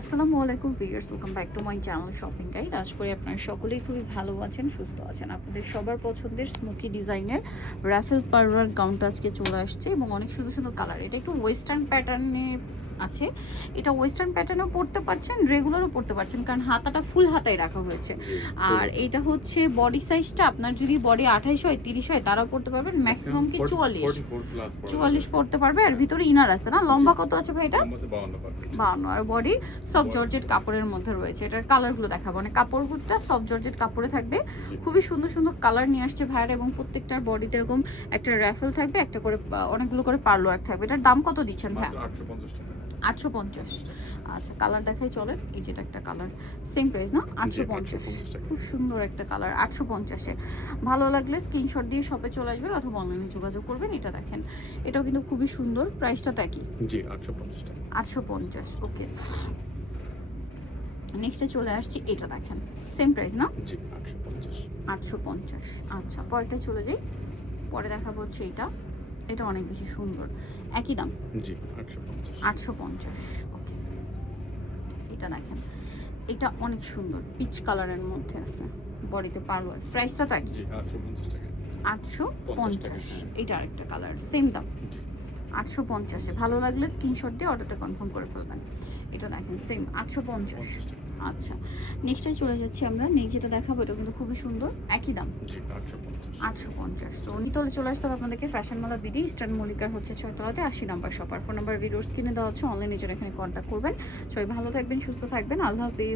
আসসালামু আলাইকুম viewers, welcome back to my channel shopping guide. আশা করি আপনারা সকলেই খুবই ভালো আছেন, সুস্থ আছেন। আপনাদের সবার পছন্দের স্মোকি ডিজাইনের রাফেল পার্লার গাউনটা আজকে চলে আসছে এবং অনেক সুন্দর সুন্দর কালার। এটা একটু ওয়েস্টার্ন প্যাটার্নে আছে। এটা ওয়েস্টার্ন প্যাটার্নেও পরতে পারছেন, রেগুলারও পরতে পারছেন, কারণ হাতাটা ফুল হাতায় রাখা হয়েছে। আর এটা হচ্ছে বডি সাইজটা, আপনার যদি বডি 28 হয় 30 হয় তারাও পরতে পারবেন, ম্যাক্সিমাম কি 44 পরতে পারবে। আর ভিতরে ইনার আছে না? লম্বা কত আছে ভাই এটা? 52। আর বডি সফট জর্জেট কাপড়ের মধ্যে রয়েছে। এটার কালারগুলো দেখাবো, মানে কাপড়টা সফট জর্জেট কাপড়ে থাকবে। খুবই সুন্দর সুন্দর কালার নিয়ে আসছে ভাইয়ার, এবং প্রত্যেকটার বডিতে এরকম একটা র্যাফেল থাকবে, একটা করে অনেকগুলো করে পার্ল ওয়ার্ক থাকবে। এটার দাম কত দিচ্ছেন ভাইয়া? 850। আচ্ছা, কালার দেখাই চলেন। এই যেটা একটা কালার, সেম প্রাইস না? 850। খুব সুন্দর একটা কালার, 850-এ। ভালো লাগলে স্ক্রিনশট দিয়ে শপে চলে আসবেন অথবা অনলাইনে যোগাযোগ করবেন। এটা দেখেন, এটাও কিন্তু খুবই সুন্দর। প্রাইসটা তা কি? জি 850 টাকা। 850। ওকে, নেক্সটে চলে আসছি। এটা দেখেন, সেম প্রাইস না? জি 850। 850। আচ্ছা, পরেরটা চলে যাই। পরে দেখাবো হচ্ছে এটা। এটা অনেক বেশি সুন্দর, একই দাম। জি 850। 850। ওকে, এটা দেখেন, এটা অনেক সুন্দর, পিচ কালারের মধ্যে আছে, বডিতে পার্লার। প্রাইসটা তো একই। জি 850 টাকা। 850। এটা আরেকটা কালার, সেম দাম। 850-এ। ভালো লাগলে স্ক্রিনশট দিয়ে অর্ডারটা কনফার্ম করে ফেলবেন। এটা দেখেন, সেম 850। আচ্ছা, নেক্সটে চলে যাচ্ছি আমরা। নেক্সট যেটা দেখাবো এটা কিন্তু খুবই সুন্দর, একই দাম। জি 850। 850। তো নিতলে চলে আসতে হবে আপনাদেরকে ফ্যাশনমালা বিডি, ইস্টার্ন মল্লিকার হচ্ছে 6 তলাতে 80 নাম্বার শপ। আর ফোন নাম্বার ভিডিওর স্ক্রিনে দেওয়া হচ্ছে, অনলাইনে যারা এখানে কন্ট্যাক্ট করবেন। সবাই ভালো থাকবেন, সুস্থ থাকবেন, আল্লাহ হাফেজ।